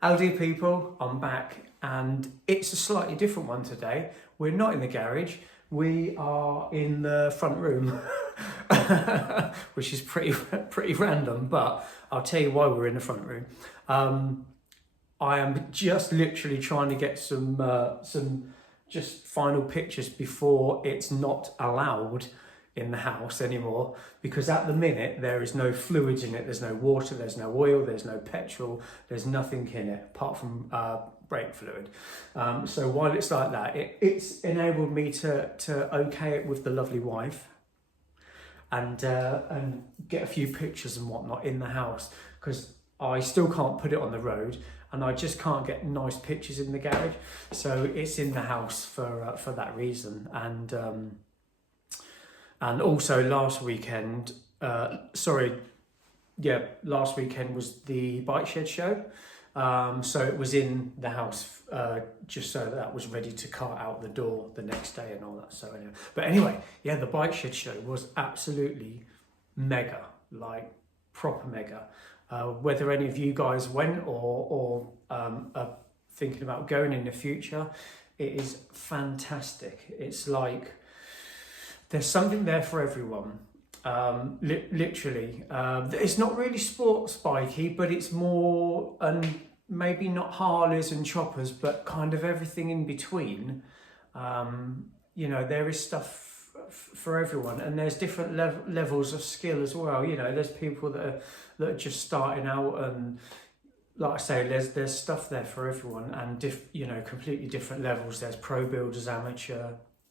Howdy people, I'm back and it's a slightly different one today. We're not in the garage, we are in the front room, which is pretty random, but I'll tell you why we're in the front room. I am just literally trying to get some just final pictures before it's not allowed in the house anymore, because at the minute there is no fluids in it, there's no water, there's no oil, there's no petrol, there's nothing in it apart from brake fluid. So while it's like that, it's enabled me to okay it with the lovely wife and get a few pictures and whatnot in the house, because I still can't put it on the road and I just can't get nice pictures in the garage. So it's in the house for that reason. And also last weekend, last weekend was the Bike Shed show. So it was in the house just so that was ready to cart out the door the next day and all that. So anyway, the Bike Shed show was absolutely mega, like proper mega. Whether any of you guys went or are thinking about going in the future, it is fantastic. It's like, there's something there for everyone. Literally, it's not really sports bikey, but it's more, and maybe not Harleys and choppers, but kind of everything in between. There is stuff for everyone, and there's different levels of skill as well. There's people that are just starting out, and like I say, there's stuff there for everyone, and completely different levels. There's pro builders, amateur.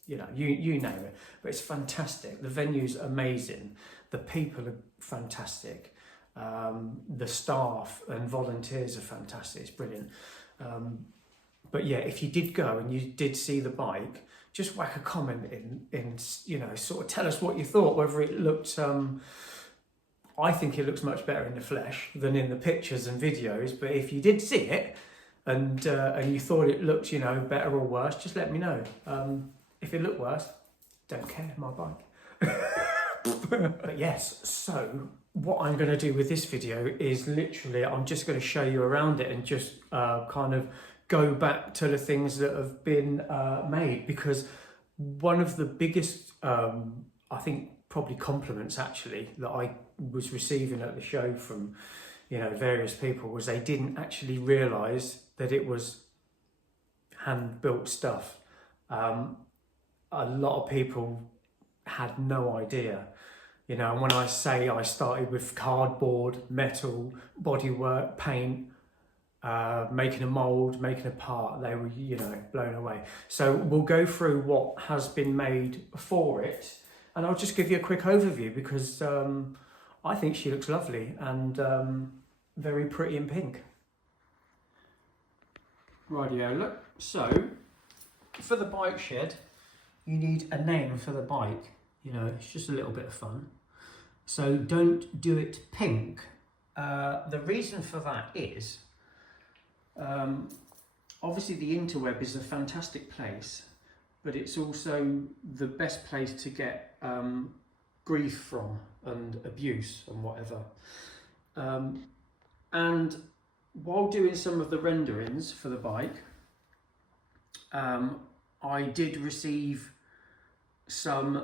You name it, but it's fantastic. The venue's amazing. The people are fantastic. The staff and volunteers are fantastic. It's brilliant. But if you did go and you did see the bike, just whack a comment in sort of tell us what you thought, whether it looked, I think it looks much better in the flesh than in the pictures and videos. But if you did see it and you thought it looked, better or worse, just let me know. If it looked worse, don't care, my bike. But yes, so what I'm going to do with this video is literally, I'm just going to show you around it and just kind of go back to the things that have been made, because one of the biggest, I think probably compliments actually, that I was receiving at the show from, various people, was they didn't actually realise that it was hand-built stuff. A lot of people had no idea, and when I say I started with cardboard, metal, bodywork, paint, making a mould, making a part, they were, blown away. So we'll go through what has been made for it, and I'll just give you a quick overview, because I think she looks lovely and very pretty in pink. Rightio, look, so for the Bike Shed, you need a name for the bike. It's just a little bit of fun. So don't do it pink. The reason for that is, obviously the interweb is a fantastic place, but it's also the best place to get grief from and abuse and whatever. And while doing some of the renderings for the bike, I did receive some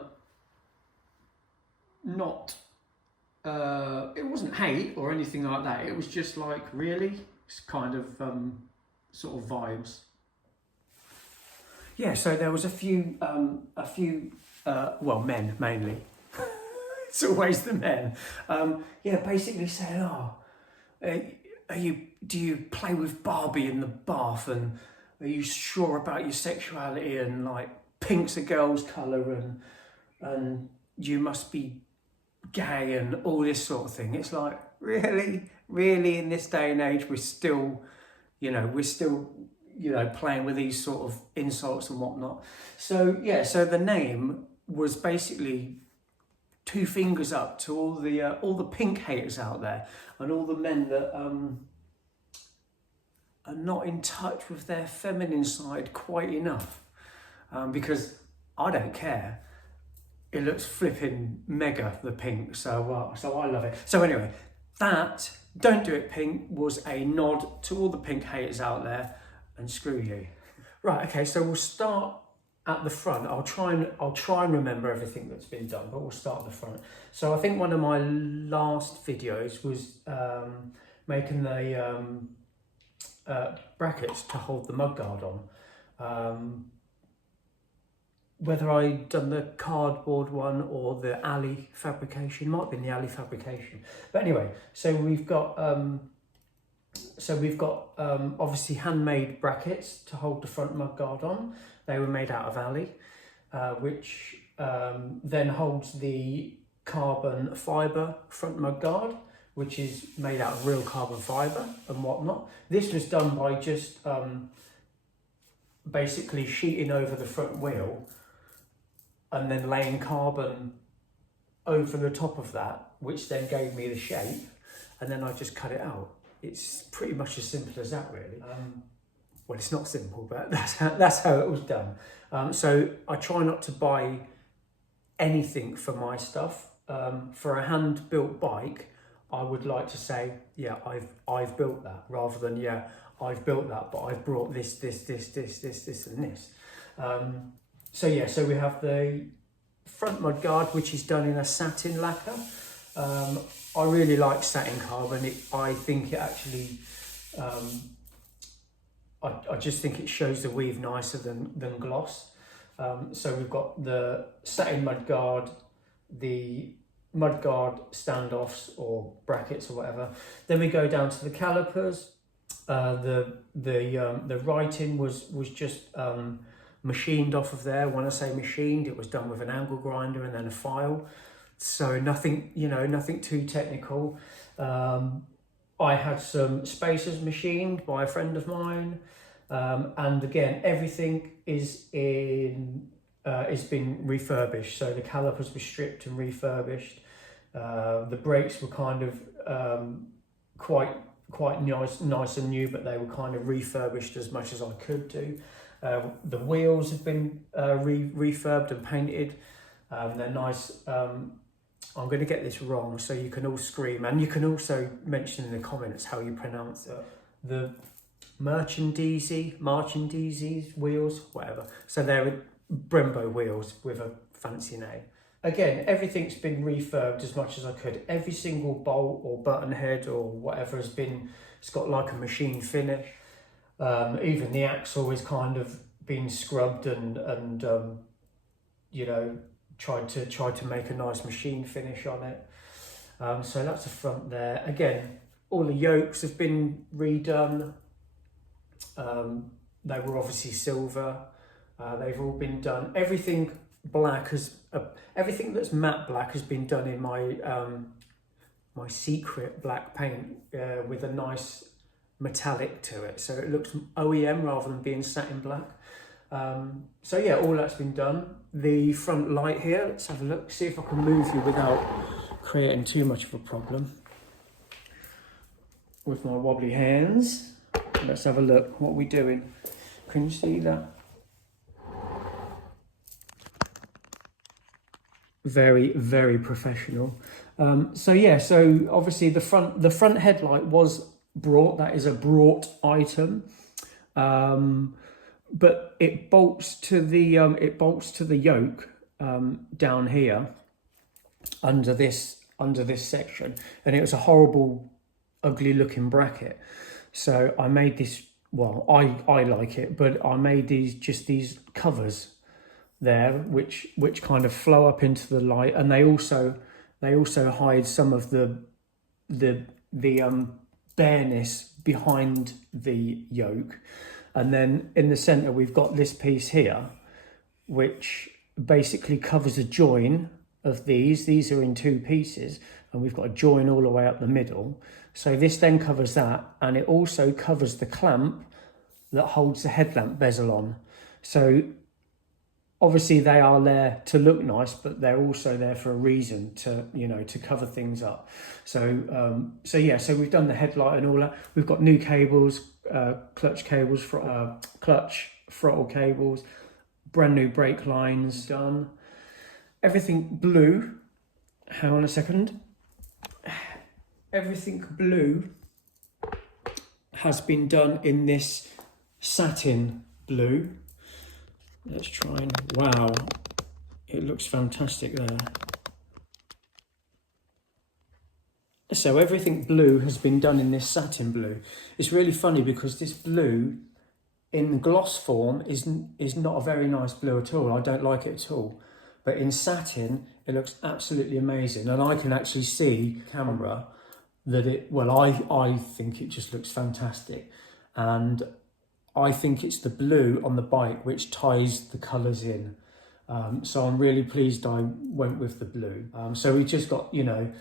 it wasn't hate or anything like that, it was just like, really? It's kind of sort of vibes. So there was a few men mainly. It's always the men. Basically saying, do you play with Barbie in the bath, and are you sure about your sexuality, and like pink's a girl's colour, and you must be gay and all this sort of thing. It's like, really in this day and age, we're still playing with these sort of insults and whatnot. So the name was basically two fingers up to all the pink haters out there, and all the men that are not in touch with their feminine side quite enough, because I don't care. It looks flipping mega, the pink, so I love it. So anyway, that Don't Do It Pink was a nod to all the pink haters out there, and screw you. Right, okay, so we'll start at the front. I'll try and remember everything that's been done, but we'll start at the front. So I think one of my last videos was making the brackets to hold the mudguard on. Whether I'd done the cardboard one or the alley fabrication, might have been the alley fabrication. But anyway, so we've got obviously handmade brackets to hold the front mudguard on. They were made out of alley, which then holds the carbon fibre front mudguard, which is made out of real carbon fibre and whatnot. This was done by just basically sheeting over the front wheel and then laying carbon over the top of that, which then gave me the shape, and then I just cut it out. It's pretty much as simple as that, really. Well, it's not simple, but that's how it was done. So I try not to buy anything for my stuff. For a hand-built bike, I would like to say, yeah, I've built that, rather than, yeah, I've built that, but I've brought this, and this. So yeah, so we have the front mudguard, which is done in a satin lacquer. I really like satin carbon. I think it actually, I just think it shows the weave nicer than gloss. So we've got the satin mudguard, the mudguard standoffs or brackets or whatever. Then we go down to the calipers. The writing was just machined off of there. When I say machined, it was done with an angle grinder and then a file. So nothing, nothing too technical. I had some spacers machined by a friend of mine. And again, everything is been refurbished. So the calipers were stripped and refurbished. The brakes were kind of quite nice and new, but they were kind of refurbished as much as I could do. The wheels have been refurbed and painted. They're nice. I'm going to get this wrong, so you can all scream, and you can also mention in the comments how you pronounce it. The Marchandise wheels, whatever. So they're Brembo wheels with a fancy name. Again, everything's been refurbed as much as I could. Every single bolt or button head or whatever it's got like a machine finish. Even the axle is kind of been scrubbed and tried to make a nice machine finish on it. So that's the front there. Again, all the yokes have been redone. They were obviously silver. They've all been done. Everything black everything that's matte black has been done in my my secret black paint with a nice metallic to it, so it looks OEM rather than being satin black. So yeah, all that's been done. The front light here, let's have a look, see if I can move you without creating too much of a problem with my wobbly hands. Let's have a look. What are we doing? Can you see that? Very, very professional. So yeah, so obviously the front headlight was brought. That is a brought item, but it bolts to the yoke down here under this section, and it was a horrible, ugly looking bracket. So I made this. Well, I like it, but I made these covers there, which kind of flow up into the light, and they also hide some of the bareness behind the yoke. And then in the center we've got this piece here, which basically covers a join of these are in two pieces, and we've got a join all the way up the middle. So this then covers that, and it also covers the clamp that holds the headlamp bezel on. So obviously they are there to look nice, but they're also there for a reason, to to cover things up. So yeah, so we've done the headlight and all that. We've got new cables, clutch cables, clutch throttle cables, brand new brake lines done. Everything blue. Hang on a second. everything blue has been done in this satin blue. Let's try and, wow, it looks fantastic there. So everything blue has been done in this satin blue. It's really funny because this blue in gloss form is not a very nice blue at all. I don't like it at all. But in satin, it looks absolutely amazing. And I can actually see camera that it, well, I think it just looks fantastic. And I think it's the blue on the bike which ties the colours in. So I'm really pleased I went with the blue. So we just got, you know,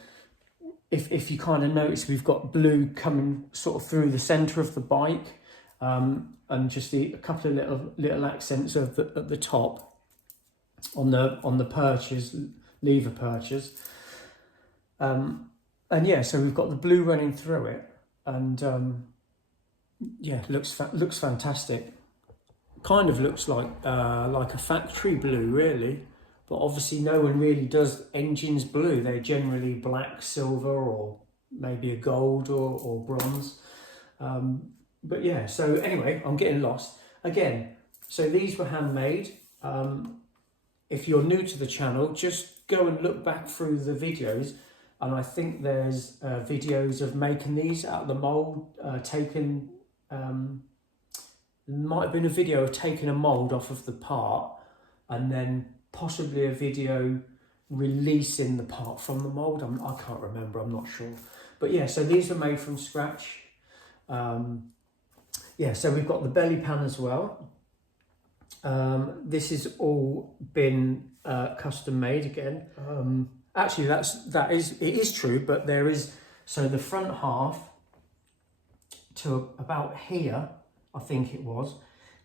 if you kind of notice, we've got blue coming sort of through the centre of the bike, and just a couple of little accents at the top on the perches, lever perches. And yeah, so we've got the blue running through it, and yeah, looks fantastic. Kind of looks like a factory blue, really. But obviously no one really does engines blue. They're generally black, silver, or maybe a gold or bronze. But yeah, so anyway, I'm getting lost. Again, so these were handmade. If you're new to the channel, just go and look back through the videos. And I think there's videos of making these out of the mould, might have been a video of taking a mould off of the part and then possibly a video releasing the part from the mould. I can't remember, I'm not sure. But yeah, so these are made from scratch. Yeah, so we've got the belly pan as well. This has all been custom made again. Actually, it is true, but there is, so the front half to about here, I think it was,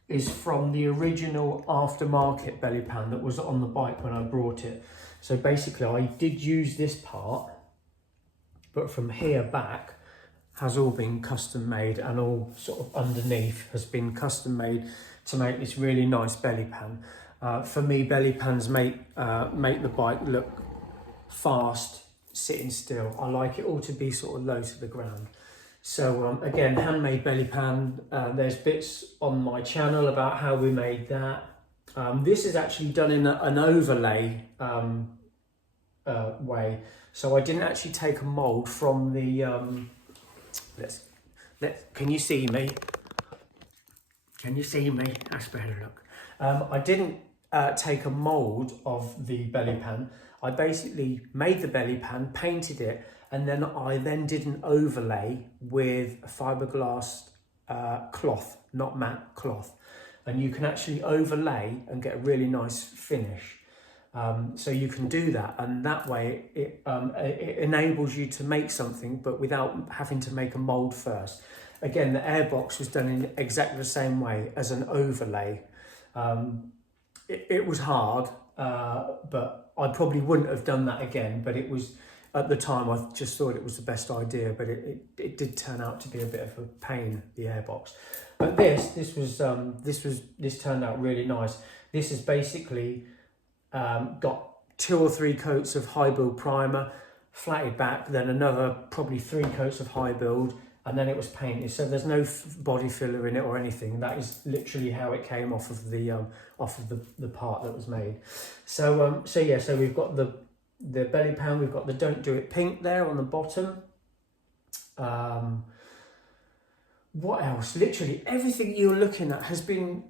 is from the original aftermarket belly pan that was on the bike when I brought it. So basically I did use this part, but from here back has all been custom made, and all sort of underneath has been custom made to make this really nice belly pan. For me, belly pans make the bike look fast, sitting still. I like it all to be sort of low to the ground. So again, handmade belly pan. There's bits on my channel about how we made that. This is actually done in an overlay way. So I didn't actually take a mould from the, can you see me? Can you see me? That's better, look. I didn't take a mould of the belly pan. I basically made the belly pan, painted it, and then I did an overlay with a fiberglass cloth, not matte cloth. And you can actually overlay and get a really nice finish. So you can do that, and that way it enables you to make something, but without having to make a mould first. Again, the airbox was done in exactly the same way as an overlay. It was hard, but I probably wouldn't have done that again, but it was, at the time, I just thought it was the best idea, but it did turn out to be a bit of a pain, the airbox. But this turned out really nice. This is basically got 2 or 3 coats of high build primer, flatted back, then another probably 3 coats of high build, and then it was painted. So there's no body filler in it or anything. That is literally how it came off of the part that was made. So yeah, so we've got the belly pan, we've got the Don't Do It pink there on the bottom. What else? Literally everything you're looking at has been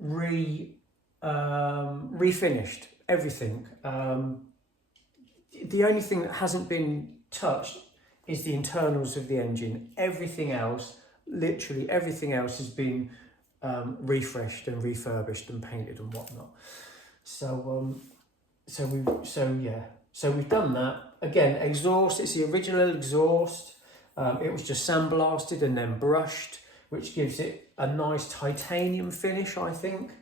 refinished. Everything. The only thing that hasn't been touched is the internals of the engine. Everything else, literally everything else, has been refreshed and refurbished and painted and whatnot. So we've done that. Again, exhaust, it's the original exhaust. It was just sandblasted and then brushed, which gives it a nice titanium finish, I think.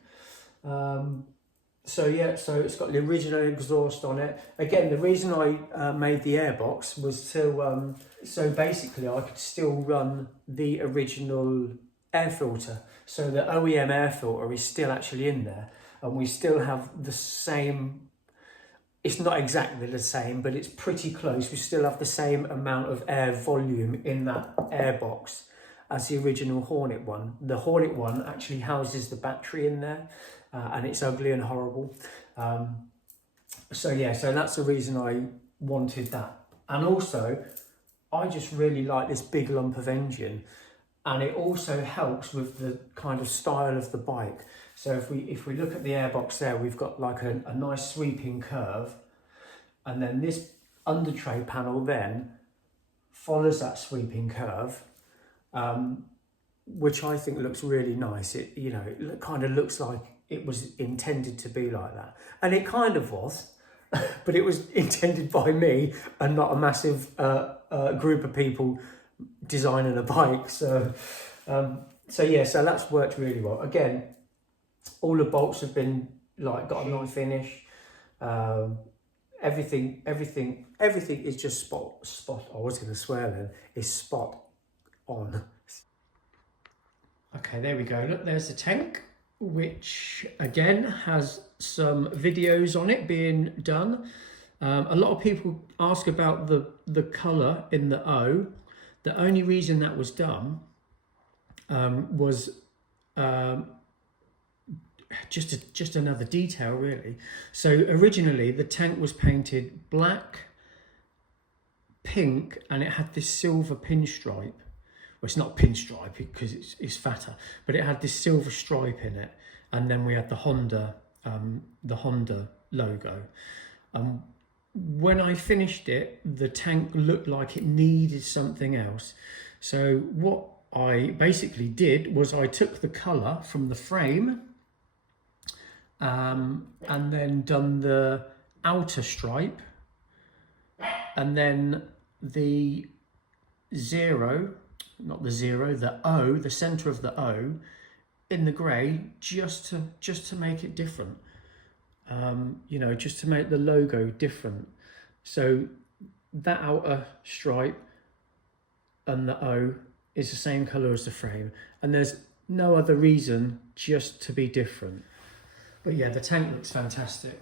So it's got the original exhaust on it. Again, the reason I made the airbox was to, so basically I could still run the original air filter. So the OEM air filter is still actually in there, and we still have the same it's not exactly the same, but it's pretty close. We still have the same amount of air volume in that air box as the original Hornet one. The Hornet one actually houses the battery in there, and it's ugly and horrible. So yeah, so that's the reason I wanted that. And also, I just really like this big lump of engine, and it also helps with the kind of style of the bike. So if we look at the airbox there, we've got like a nice sweeping curve, and then this under tray panel then follows that sweeping curve, which I think looks really nice. It, you know, it kind of looks like it was intended to be like that, and it kind of was, but it was intended by me and not a massive group of people designing a bike. So yeah, so that's worked really well. Again, all the bolts have been like got a nice finish. Everything is just spot. I was going to swear then. Is spot on. Okay, there we go. Look, there's the tank, which again has some videos on it being done. A lot of people ask about the colour in the O. The only reason that was done was just another detail, really. So originally the tank was painted black, pink, and it had this silver pinstripe. Well, it's not pinstripe because it's fatter, but it had this silver stripe in it. And then we had the Honda logo. When I finished it, the tank looked like it needed something else. So what I basically did was I took the colour from the frame, and then done the outer stripe, and then the O, the centre of the O, in the grey, just to make it different. You know, just to make the logo different. So that outer stripe and the O is the same colour as the frame, and there's no other reason, just to be different. But yeah, the tank looks fantastic.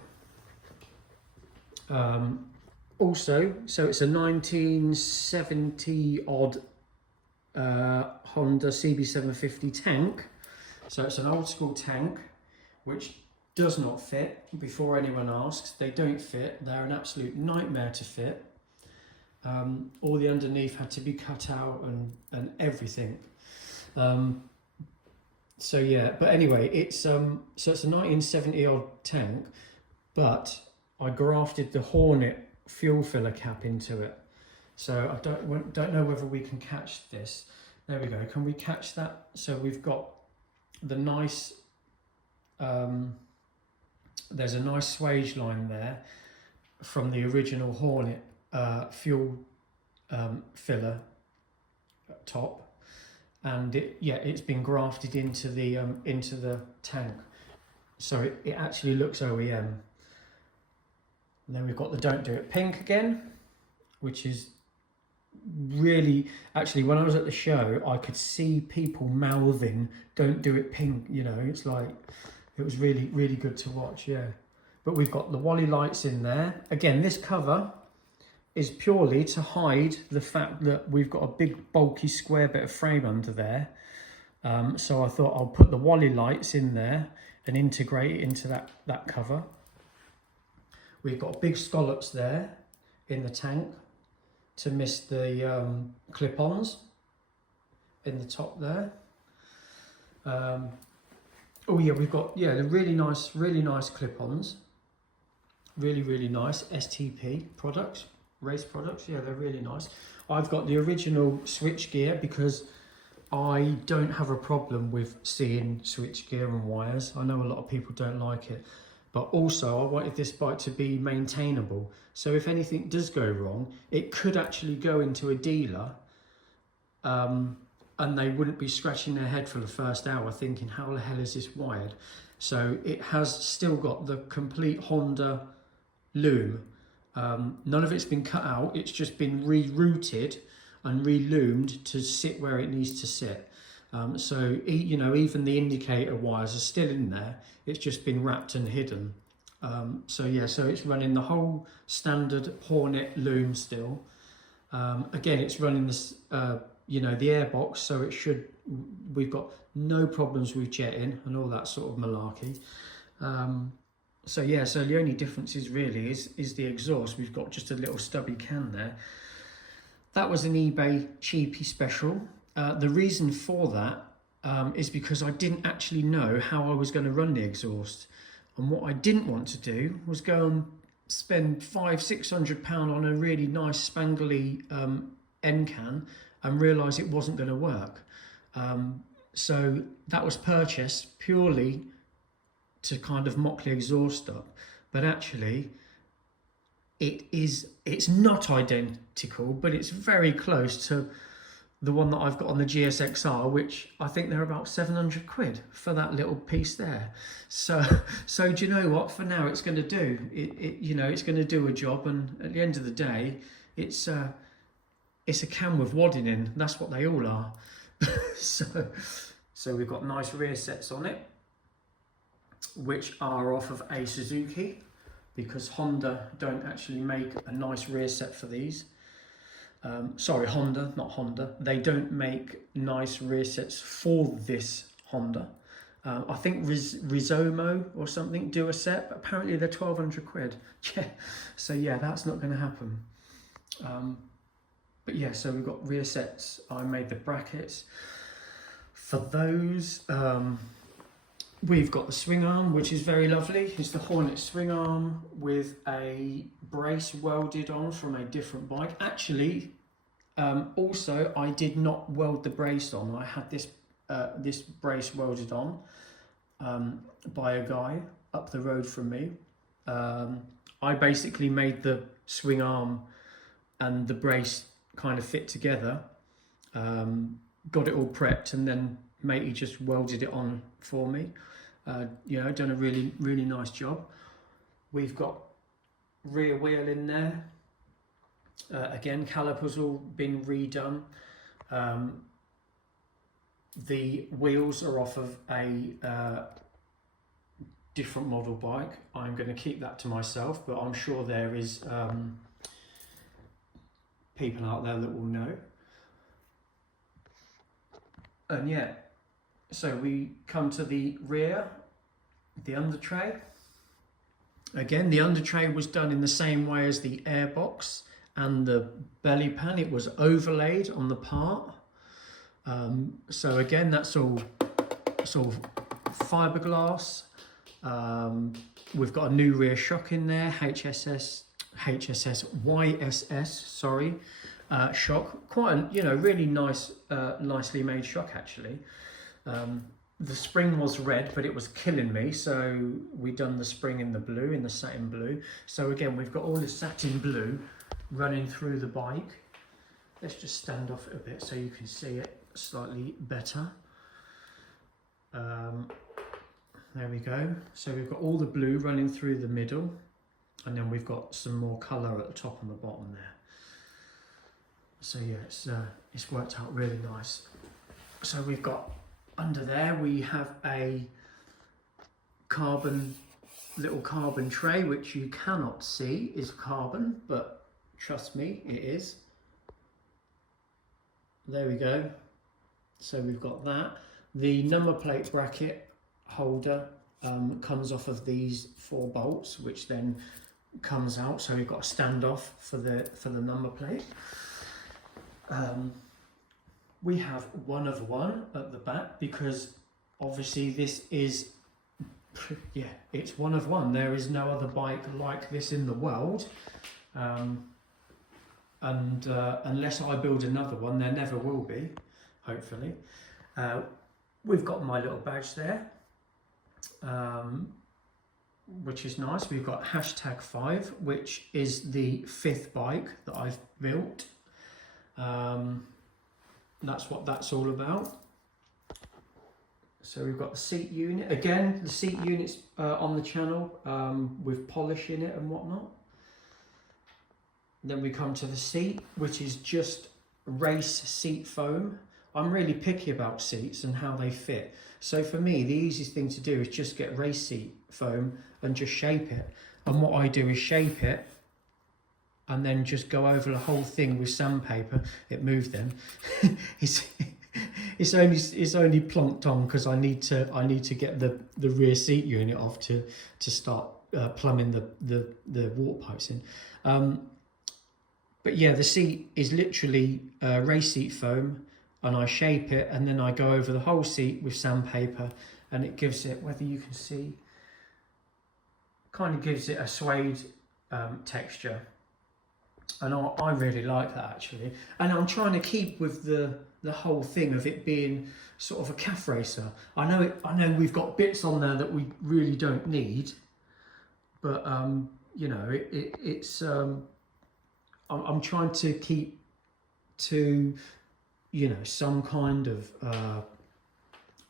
Also, so it's a 1970 odd Honda CB750 tank. So it's an old school tank, which does not fit. Before anyone asks, they don't fit. They're an absolute nightmare to fit. All the underneath had to be cut out and everything. So yeah, but anyway, it's so it's a 1970 odd tank, but I grafted the Hornet fuel filler cap into it. So I don't know whether we can catch this. There we go. Can we catch that? So we've got the nice. There's a nice swage line there from the original Hornet fuel filler top, and it's been grafted into the tank, so it actually looks OEM. And then we've got the Don't Do It pink again, which is really, actually, when I was at the show, I could see people mouthing "Don't Do It pink." You know, it's like, it was really, really good to watch, yeah. But we've got the Wally lights in there. Again, this cover is purely to hide the fact that we've got a big, bulky, square bit of frame under there. So I thought I'll put the Wally lights in there and integrate it into that cover. We've got big scallops there in the tank to miss the clip-ons in the top there. Oh yeah, we've got the really nice clip-ons. Really, really nice STP products, race products. Yeah, they're really nice. I've got the original switch gear because I don't have a problem with seeing switch gear and wires. I know a lot of people don't like it, but also I wanted this bike to be maintainable. So if anything does go wrong, it could actually go into a dealer, and they wouldn't be scratching their head for the first hour thinking, how the hell is this wired? So it has still got the complete Honda loom. None of it's been cut out, it's just been rerouted and reloomed to sit where it needs to sit. So, you know, even the indicator wires are still in there, it's just been wrapped and hidden. So yeah, so it's running the whole standard Hornet loom still. Again, it's running this, you know, the airbox, so it should, we've got no problems with jetting and all that sort of malarkey. So yeah, so the only difference is really is the exhaust. We've got just a little stubby can there. That was an eBay cheapie special. The reason for that is because I didn't actually know how I was going to run the exhaust. And what I didn't want to do was go and spend £500–600 on a really nice spangly end can and realise it wasn't going to work. So that was purchased purely to kind of mock the exhaust up, but actually it's not identical, but it's very close to the one that I've got on the GSXR, which I think they're about 700 quid for that little piece there. So do you know what? For now, it's going to do. You know, it's going to do a job, and at the end of the day, it's a can with wadding in. That's what they all are. So we've got nice rear sets on it, which are off of a Suzuki, because Honda don't actually make a nice rear set for these. Sorry, Honda, not Honda. They don't make nice rear sets for this Honda. I think Rizomo or something do a set, but apparently they're 1,200 quid. Yeah, so yeah, that's not going to happen. But yeah, so we've got rear sets. I made the brackets for those. We've got the swing arm, which is very lovely. It's the Hornet swing arm with a brace welded on from a different bike. Actually, also, I did not weld the brace on. I had this this brace welded on by a guy up the road from me. I basically made the swing arm and the brace kind of fit together, got it all prepped, and then matey just welded it on for me. You know, done a really nice job. We've got rear wheel in there. Again, calipers all been redone. The wheels are off of a different model bike. I'm going to keep that to myself, but I'm sure there is people out there that will know. And yeah, so we come to the rear, the under tray. Again, the under tray was done in the same way as the airbox and the belly pan. It was overlaid on the part. So again, that's all fiberglass. We've got a new rear shock in there, YSS, sorry, shock. Quite a, you know, really nice, nicely made shock actually. The spring was red, but it was killing me, so we done the spring in the blue, in the satin blue. So again, we've got all the satin blue running through the bike. Let's just stand off it a bit so you can see it slightly better. There we go. So we've got all the blue running through the middle, and then we've got some more colour at the top and the bottom there. So yeah, it's worked out really nice. So we've got under there, we have a little carbon tray, which you cannot see is carbon, but trust me, it is. There we go. So we've got that. The number plate bracket holder comes off of these 4 bolts, which then comes out. So we've got a standoff for the number plate. We have one of one at the back because obviously this is, yeah, it's one of one. There is no other bike like this in the world. Unless I build another one, there never will be, hopefully. We've got my little badge there, which is nice. We've got #5, which is the 5th bike that I've built. That's what that's all about. So we've got the seat unit. Again, the seat unit's on the channel with polish in it and whatnot. Then we come to the seat, which is just race seat foam. I'm really picky about seats and how they fit. So for me, the easiest thing to do is just get race seat foam and just shape it. And what I do is shape it and then just go over the whole thing with sandpaper. It moved then. it's only plonked on because I need to get the rear seat unit off to start plumbing the water pipes in. But yeah, the seat is literally race seat foam, and I shape it and then I go over the whole seat with sandpaper, and it gives it, whether you can see, kind of gives it a suede texture. And I really like that actually. And I'm trying to keep with the whole thing of it being sort of a calf racer. I know we've got bits on there that we really don't need, but you know, it's I'm trying to keep to, you know, some kind of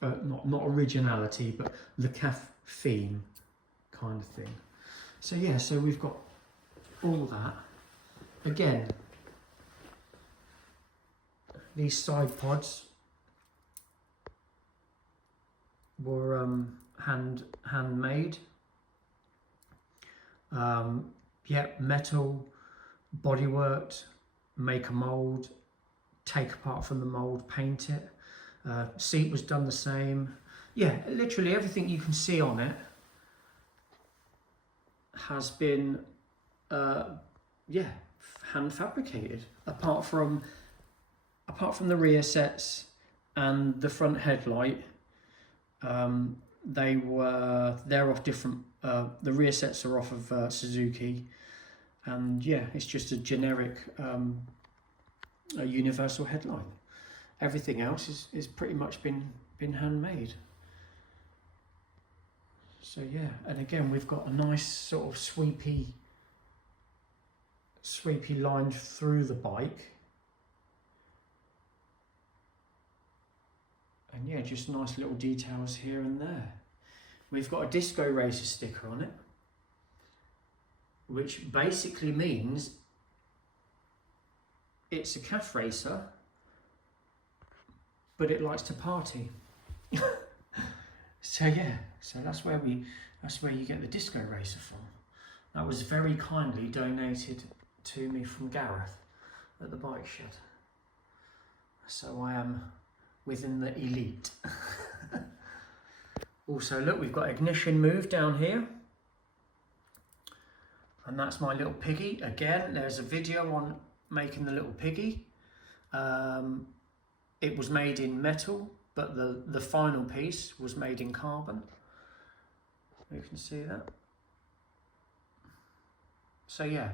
not originality, but the calf theme kind of thing. So yeah, so we've got all that. Again, these side pods were handmade. Yeah, metal, bodyworked, make a mould, take apart from the mould, paint it. Seat was done the same. Yeah, literally everything you can see on it has been, yeah, hand fabricated. Apart from the rear sets and the front headlight, they're off different. The rear sets are off of Suzuki, and yeah, it's just a generic a universal headlight. Everything else is pretty much been handmade. So yeah, and again we've got a nice sort of sweepy line through the bike, and yeah, just nice little details here and there. We've got a Disco Racer sticker on it, which basically means it's a calf racer, but it likes to party. So yeah, so that's where you get the Disco Racer from. That was very kindly donated to me from Gareth at the bike shed. So I am within the elite. Also, look, we've got ignition move down here. And that's my little piggy. Again, there's a video on making the little piggy. It was made in metal, but the final piece was made in carbon. You can see that. So yeah.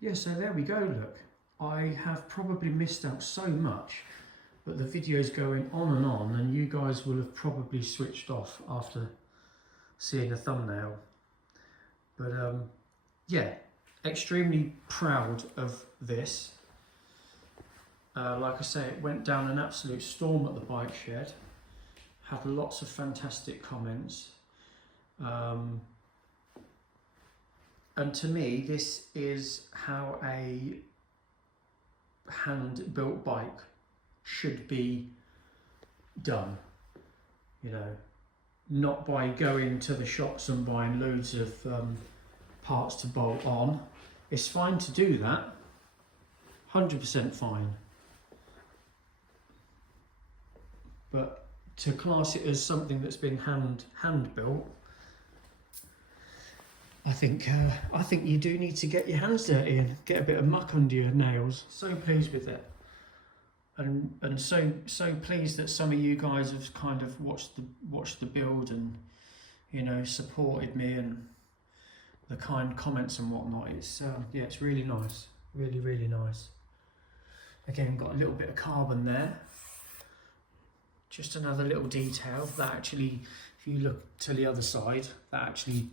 Yeah, so there we go, look. I have probably missed out so much, but the video's going on, and you guys will have probably switched off after seeing the thumbnail. But yeah, extremely proud of this. Like I say, it went down an absolute storm at the bike shed. Had lots of fantastic comments. And to me, this is how a hand-built bike should be done. You know, not by going to the shops and buying loads of parts to bolt on. It's fine to do that, 100% fine. But to class it as something that's been hand-built, I think you do need to get your hands dirty and get a bit of muck under your nails. So pleased with it, and so pleased that some of you guys have kind of watched the build and, you know, supported me and the kind comments and whatnot. It's yeah, it's really nice, really nice. Again, got a little bit of carbon there. Just another little detail that actually, if you look to the other side, that actually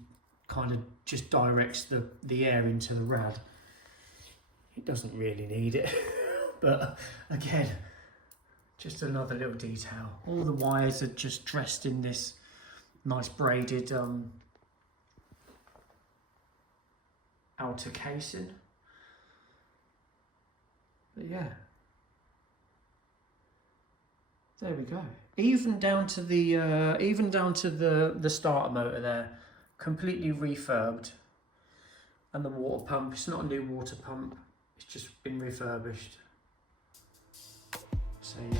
kind of just directs the air into the rad. It doesn't really need it, but again, just another little detail. All the wires are just dressed in this nice braided outer casing. But yeah, there we go. Even down to the starter motor there, completely refurbed, and the water pump. It's not a new water pump. It's just been refurbished. So yeah,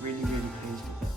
really pleased with that.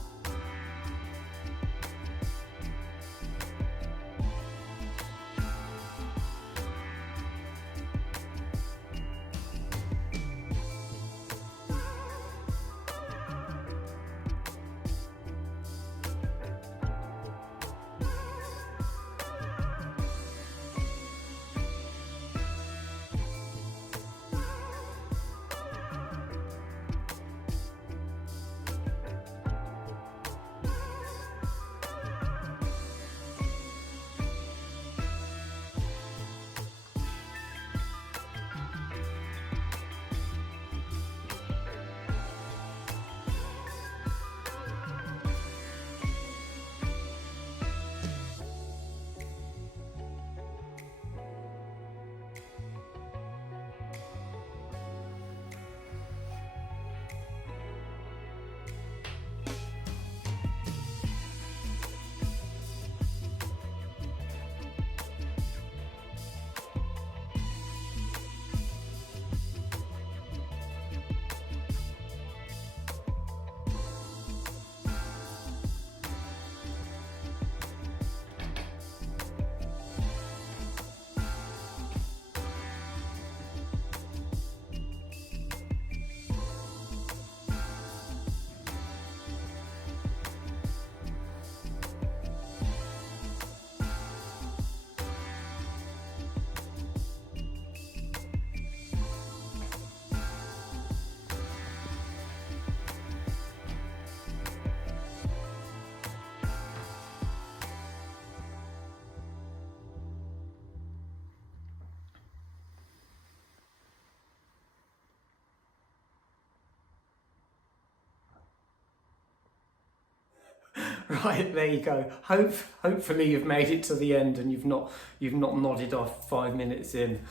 Right, there you go. Hopefully you've made it to the end and you've not nodded off 5 minutes in.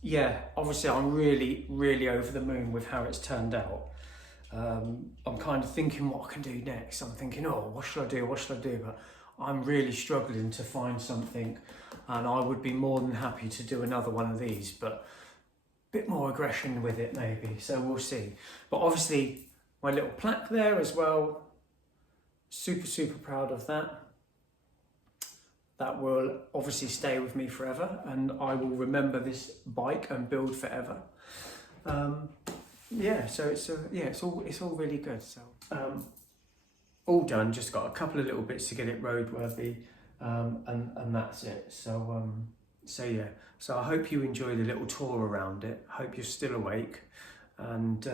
Yeah, obviously I'm really over the moon with how it's turned out. I'm kind of thinking what I can do next. I'm thinking, oh, what should I do? But I'm really struggling to find something, and I would be more than happy to do another one of these, but a bit more aggression with it maybe. So we'll see. But obviously my little plaque there as well. Super proud of that. That will obviously stay with me forever, and I will remember this bike and build forever. Yeah, so it's all really good. So all done. Just got a couple of little bits to get it roadworthy, and that's it. So yeah. So I hope you enjoy the little tour around it. Hope you're still awake, and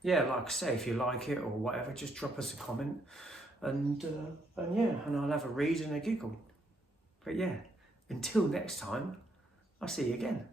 yeah, like I say, if you like it or whatever, just drop us a comment. And yeah, and I'll have a read and a giggle. But yeah, until next time, I'll see you again.